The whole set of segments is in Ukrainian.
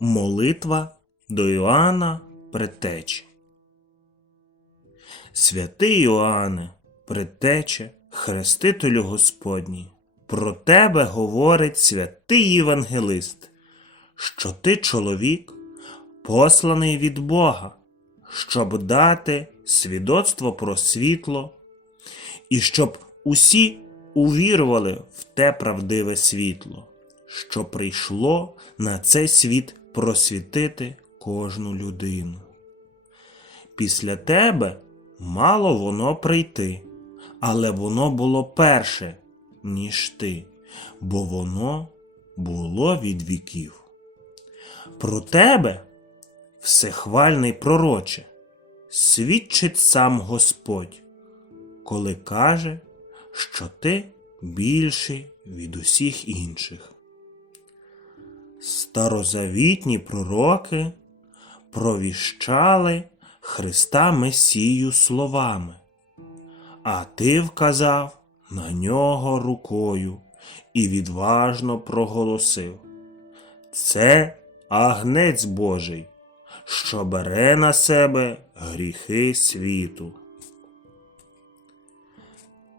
Молитва до Іоанна Предтечі. Святий Іоанне, Предтече, Хрестителю Господній, про тебе говорить святий Євангелист, що ти чоловік, посланий від Бога, щоб дати свідоцтво про світло, і щоб усі увірували в те правдиве світло, що прийшло на цей світ просвітити кожну людину. Після тебе мало воно прийти, але воно було перше, ніж ти, бо воно було від віків. Про тебе, всехвальний пророче, свідчить сам Господь, коли каже, що ти більший від усіх інших. Старозавітні пророки провіщали Христа Месію словами, а ти вказав на нього рукою і відважно проголосив. Це агнець Божий, що бере на себе гріхи світу.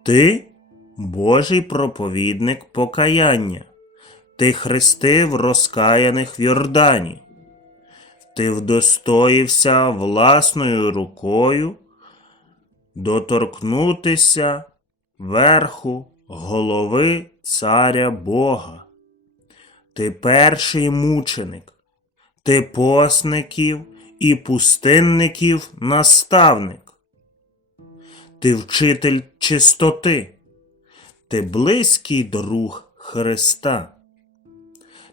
Ти Божий проповідник покаяння, ти хрестив розкаяних в Йордані, ти вдостоївся власною рукою доторкнутися верху голови царя Бога. Ти перший мученик, ти посників і пустинників наставник. Ти вчитель чистоти, ти близький друг Христа.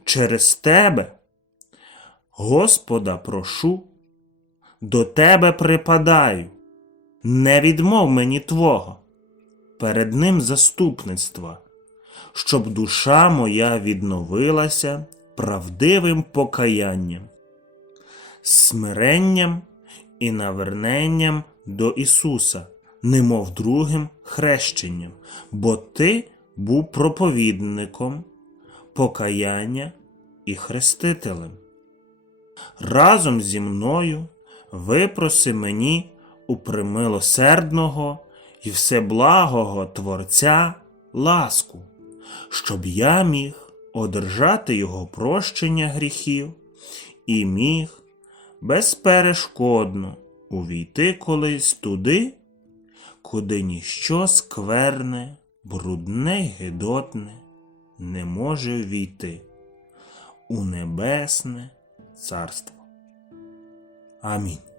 Через тебе, Господа, прошу, до тебе припадаю, не відмов мені Твого, перед Ним заступництва, щоб душа моя відновилася правдивим покаянням, смиренням і наверненням до Ісуса, немов другим хрещенням, бо Ти був проповідником покаяння і хрестителем. Разом зі мною випроси мені у примилосердного і всеблагого Творця ласку, щоб я міг одержати Його прощення гріхів і міг безперешкодно увійти колись туди, куди ніщо скверне, брудне й гидотне не може війти у небесне царство. Амінь.